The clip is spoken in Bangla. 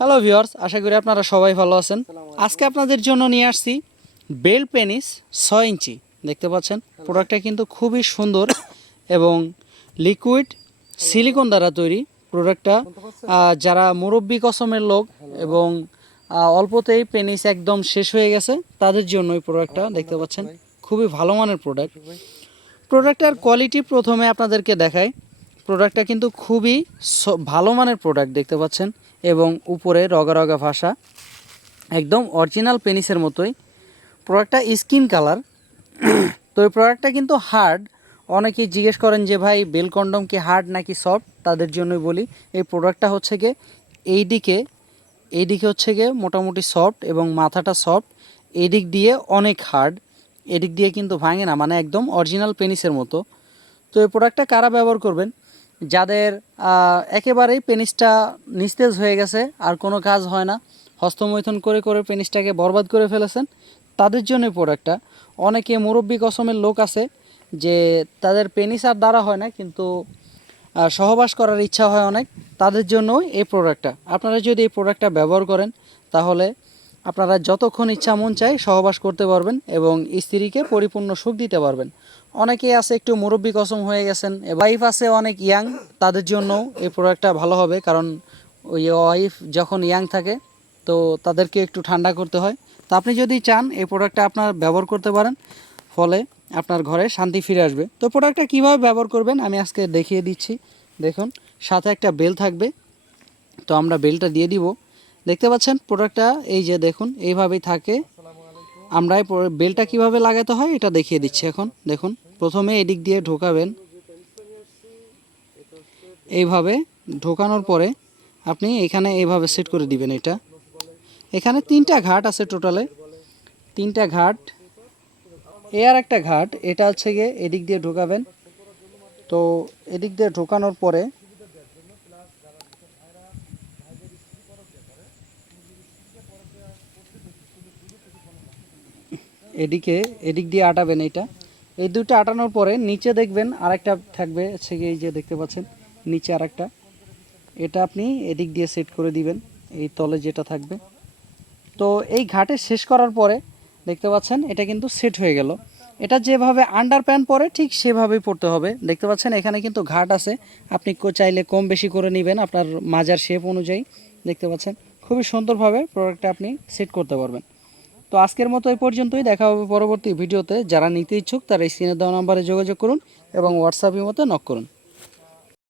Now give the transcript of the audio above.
হ্যালো ভিউয়ার্স, আশা করি আপনারা সবাই ভালো আছেন। আজকে আপনাদের জন্য নিয়ে আসছি বেল পেনিস 6 ইঞ্চি। দেখতে পাচ্ছেন প্রোডাক্টটা কিন্তু খুবই সুন্দর এবং লিকুইড সিলিকন দ্বারা তৈরি প্রোডাক্টটা। যারা মুরব্বী কসমের লোক এবং অল্পতেই পেনিস একদম শেষ হয়ে গেছে তাদের জন্য এই প্রোডাক্টটা দেখতে পাচ্ছেন খুবই ভালো মানের প্রোডাক্ট। প্রোডাক্টটার কোয়ালিটি প্রথমে আপনাদেরকে দেখাই। প্রোডাক্টটা কিন্তু খুবই ভালো মানের প্রোডাক্ট দেখতে পাচ্ছেন এবং উপরে রগা রগা ভাষা একদম অরিজিনাল পেনিসের মতোই। প্রোডাক্টটা স্কিন কালার। তো এই প্রোডাক্টটা কিন্তু হার্ড। অনেকেই জিজ্ঞেস করেন যে ভাই বেল কন্ডম কি হার্ড নাকি সফট, তাদের জন্যই বলি এই প্রোডাক্টটা হচ্ছে গিয়ে এইদিকে হচ্ছে গিয়ে মোটামুটি সফট এবং মাথাটা সফট, এদিক দিয়ে অনেক হার্ড, এদিক দিয়ে কিন্তু ভাঙে না, মানে একদম অরিজিনাল পেনিসের মতো। তো এই প্রোডাক্টটা কারা ব্যবহার করবেন? যাদের একেবারেই পেনিসটা নিস্তেজ হয়ে গেছে, আর কোনো কাজ হয় না, হস্তমৈথুন করে করে পেনিসটাকে বরবাদ করে ফেলেছেন, তাদের জন্য এই প্রোডাক্টটা। অনেকে মুরব্বী কসমের লোক আছে যে তাদের পেনিস আর দ্বারা হয় না, কিন্তু সহবাস করার ইচ্ছা হয় অনেক, তাদের জন্য এই প্রোডাক্টটা। আপনারা যদি এই প্রোডাক্টটা ব্যবহার করেন তাহলে আপনারা যতক্ষণ ইচ্ছা মন চায় সহবাস করতে পারবেন এবং স্ত্রীকে পরিপূর্ণ সুখ দিতে পারবেন। অনেকেই আছে একটু মুরব্বী কসম হয়ে গেছেন, ওয়াইফ আছে অনেক ইয়াং, তাদের জন্য এই প্রোডাক্টটা ভালো হবে, কারণ ওই ওয়াইফ যখন ইয়াং থাকে তো তাদেরকে একটু ঠান্ডা করতে হয়। তো আপনি যদি চান এই প্রোডাক্টটা আপনার ব্যবহার করতে পারেন, ফলে আপনার ঘরে শান্তি ফিরে আসবে। তো প্রোডাক্টটা কীভাবে ব্যবহার করবেন আমি আজকে দেখিয়ে দিচ্ছি। দেখুন, সাথে একটা বেল থাকবে, তো আমরা বেলটা দিয়ে দিব। দেখতে পাচ্ছেন প্রোডাক্টটা এই যে দেখুন এইভাবেই থাকে। আমরা এই বেলটা কিভাবে লাগাতে হয় এটা দেখিয়ে দিচ্ছি এখন। দেখুন, প্রথমে এদিক দিয়ে ঢোকাবেন, এইভাবে ঢোকানোর পরে আপনি এখানে এইভাবে সেট করে দিবেন। এটা এখানে 3টা ঘাট আছে, টোটালে 3টা ঘাট, এ আর একটা ঘাট, এটা হচ্ছে গিয়ে এদিক দিয়ে ঢোকাবেন। তো এদিক দিয়ে ঢোকানোর পরে এদিক দিয়ে আটাবেন। এটা এই দুটো আটানোর পরে নিচে দেখবেন আরেকটা থাকবে, হচ্ছে গিয়ে এই যে দেখতে পাচ্ছেন নিচে আরেকটা, এটা আপনি এদিক দিয়ে সেট করে দিবেন এই তলে যেটা থাকবে। তো এই ঘাটে শেষ করার পরে দেখতে পাচ্ছেন এটা কিন্তু সেট হয়ে গেল। এটা যেভাবে আন্ডার প্যান্ট পরে ঠিক সেভাবেই পড়তে হবে। দেখতে পাচ্ছেন এখানে কিন্তু ঘাট আছে, আপনি চাইলে কম বেশি করে নেবেন আপনার মাজার শেপ অনুযায়ী। দেখতে পাচ্ছেন খুবই সুন্দরভাবে প্রোডাক্টটা আপনি সেট করতে পারবেন। তো আজকের মতো এই পর্যন্তই, দেখা হবে পরবর্তী ভিডিওতে। যারা নিতে ইচ্ছুক তারা স্ক্রিনে দেওয়া নাম্বারে যোগাযোগ করুন এবং হোয়াটসঅ্যাপের মতো নক করুন।